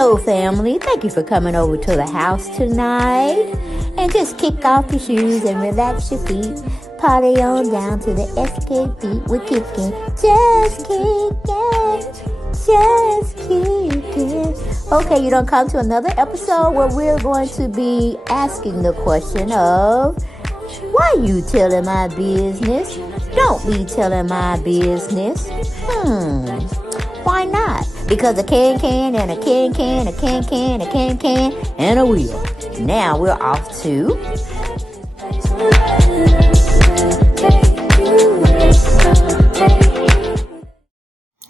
Hello, family. Thank you for coming over to the house tonight. And just kick off your shoes and relax your feet. Party on down to the SK beat. We're kicking. Just kicking. Just kicking. Okay, you don't come to another episode where we're going to be asking the question of, why you telling my business? Don't be telling my business. Why not? Because a can and a can, a can, and a wheel. Now we're off to...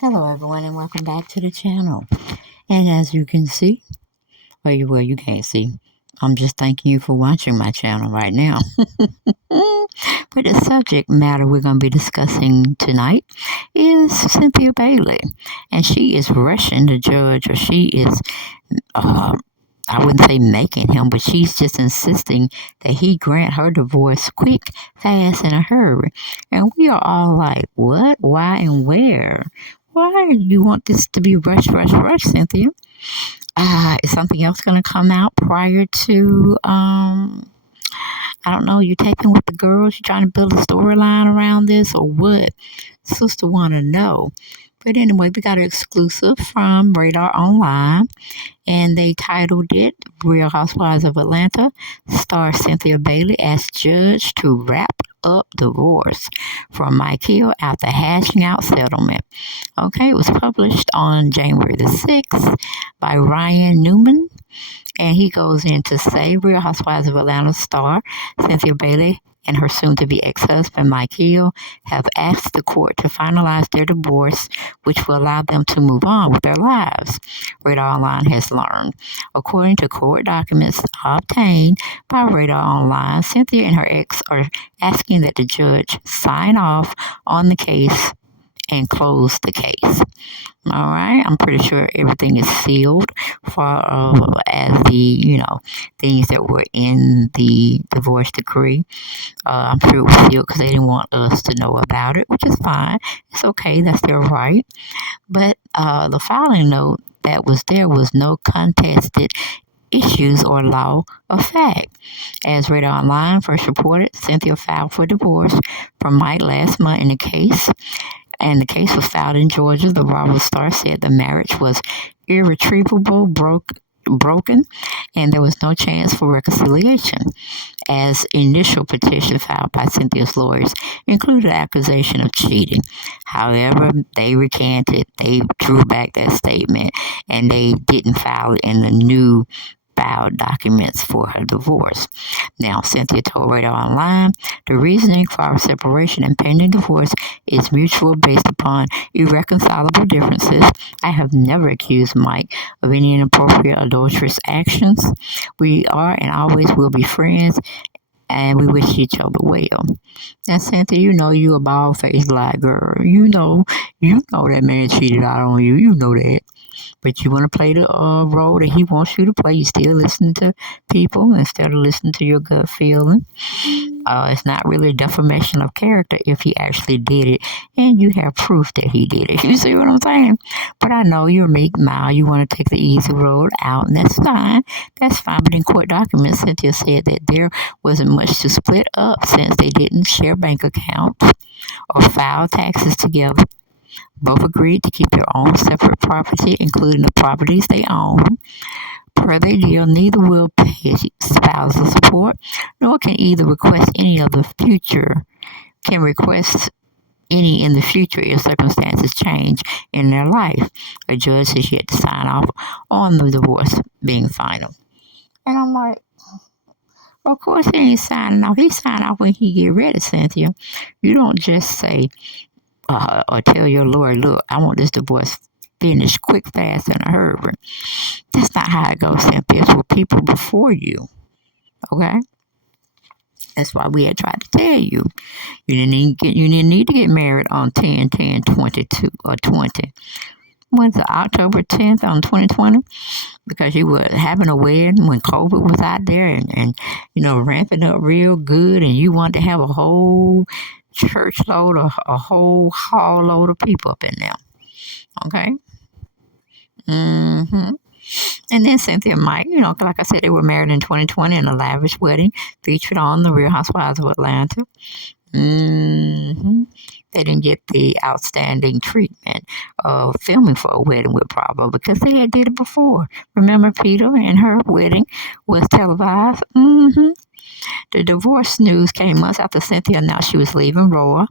Hello everyone and welcome back to the channel. And as you can see, well you can't see, I'm just thanking you for watching my channel right now. But the subject matter we're going to be discussing tonight is CynthiaBailey. And she is rushing the judge, or she is, I wouldn't say making him, but she's just insisting that he grant her divorce quick, fast, in a hurry. And we are all like, what, why, and where? Why do you want this to be rush, Cynthia? Is something else going to come out prior to, I don't know, you taping with the girls? You trying to build a storyline around this or what? Sister want to know. But anyway, we got an exclusive from Radar Online, and they titled it, Real Housewives of Atlanta star CynthiaBailey as judge to wrap up divorce from Mike Hill after hashing out settlement. Okay, it was published on January the 6th by Ryan Newman. And he goes in to say Real Housewives of Atlanta star CynthiaBailey and her soon-to-be ex-husband Mike Hill have asked the court to finalize their divorce, which will allow them to move on with their lives, Radar Online has learned. According to court documents obtained by Radar Online, Cynthia and her ex are asking that the judge sign off on the case and close the case. All right, I'm pretty sure everything is sealed for as the things that were in the divorce decree. I'm sure it was sealed because they didn't want us to know about it, which is fine. It's okay, that's their right. But the filing note that was there was no contested issues or law of fact. As Radar Online first reported, Cynthia filed for divorce from Mike last month in the case. And the case was filed in Georgia. The Bravo star said the marriage was irretrievable, broken, and there was no chance for reconciliation. As initial petition filed by Cynthia's lawyers included accusation of cheating. However, they recanted. They drew back that statement, and they didn't file it in the new filed documents for her divorce. Now, Cynthia told Radar Online, the reasoning for our separation and pending divorce is mutual based upon irreconcilable differences. I have never accused Mike of any inappropriate adulterous actions. We are and always will be friends, and we wish each other well. Now, Cynthia, you a bald-faced black girl. You know that man cheated out on you. You know that. But you want to play the role that he wants you to play. You still listen to people instead of listening to your gut feeling. It's not really a defamation of character if he actually did it, and you have proof that he did it. You see what I'm saying? But I know you're meek now. You want to take the easy road out, and that's fine. That's fine. But in court documents, Cynthia said that there wasn't much to split up since they didn't share bank accounts or file taxes together. Both agreed to keep their own separate property, including the properties they own. Per their deal, neither will pay spousal support, nor can either request any in the future if circumstances change in their life. A judge has yet to sign off on the divorce being final. And I'm like, of course he ain't signing off. He sign off when he get ready, Cynthia. You don't just say, or tell your lawyer, look, I want this divorce finished quick, fast, and a hurry. That's not how it goes, Cynthia. It's for people before you. Okay? That's why we had tried to tell you. You didn't need to get married on 10/10/22 or 20. Was it October 10th on 2020? Because you were having a wedding when COVID was out there and ramping up real good, and you wanted to have a whole church load or a whole hall load of people up in there. Okay? And then Cynthia and Mike, like I said, they were married in 2020 in a lavish wedding featured on The Real Housewives of Atlanta. They didn't get the outstanding treatment of filming for a wedding with Bravo because they had did it before. Remember, Peter and her wedding was televised. The divorce news came months after Cynthia announced she was leaving Roar.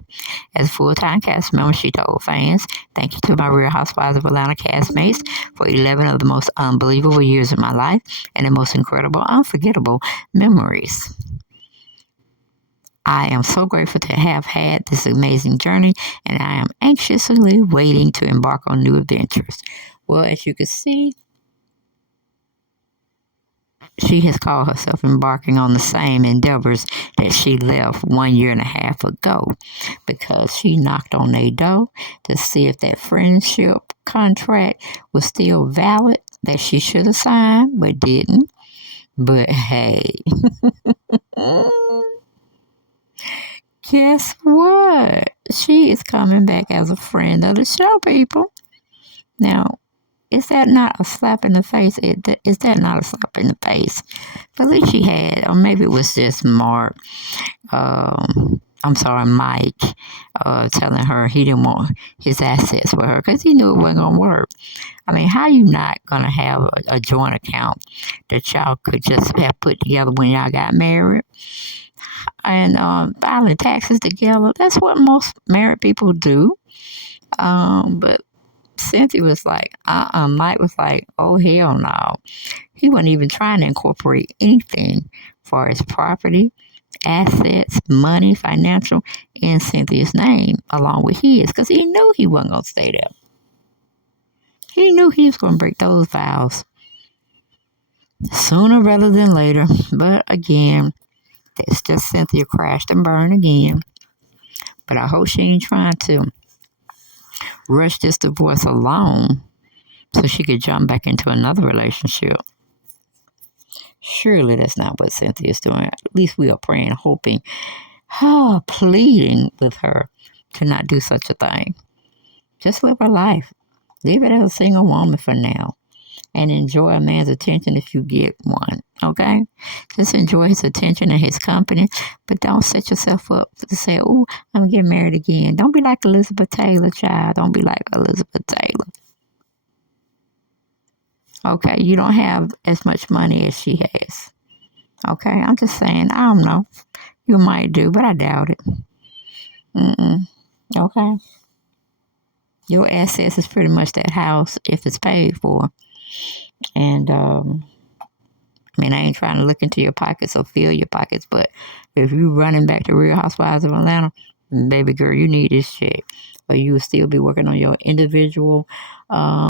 As a full-time cast member, she told fans, "Thank you to my Real Housewives of Atlanta castmates for 11 of the most unbelievable years of my life and the most incredible, unforgettable memories. I am so grateful to have had this amazing journey, and I am anxiously waiting to embark on new adventures." Well, as you can see, she has called herself embarking on the same endeavors that she left 1.5 years ago, because she knocked on their door to see if that friendship contract was still valid that she should have signed but didn't. But hey, guess what? She is coming back as a friend of the show, people. Now, is that not a slap in the face? Is that not a slap in the face? But at least she had, or maybe it was just Mike, telling her he didn't want his assets with her because he knew it wasn't going to work. I mean, how you not going to have a joint account that y'all could just have put together when y'all got married? And filing taxes together, that's what most married people do. But Cynthia was like, Mike was like, oh, hell no. He wasn't even trying to incorporate anything for his property, assets, money, financial, in Cynthia's name, along with his, because he knew he wasn't going to stay there. He knew he was going to break those vows sooner rather than later. But again, it's just Cynthia crashed and burned again. But I hope she ain't trying to rush this divorce alone so she could jump back into another relationship. Surely that's not what Cynthia's doing. At least we are praying, hoping, pleading with her to not do such a thing. Just live her life. Leave it as a single woman for now. And enjoy a man's attention if you get one, okay? Just enjoy his attention and his company, but don't set yourself up to say, oh, I'm getting married again. Don't be like Elizabeth Taylor, child. Don't be like Elizabeth Taylor. Okay, you don't have as much money as she has. Okay, I'm just saying, I don't know. You might do, but I doubt it. Okay. Your assets is pretty much that house if it's paid for. And, I ain't trying to look into your pockets or fill your pockets, but if you running back to Real Housewives of Atlanta, baby girl, you need this check. Or you will still be working on your individual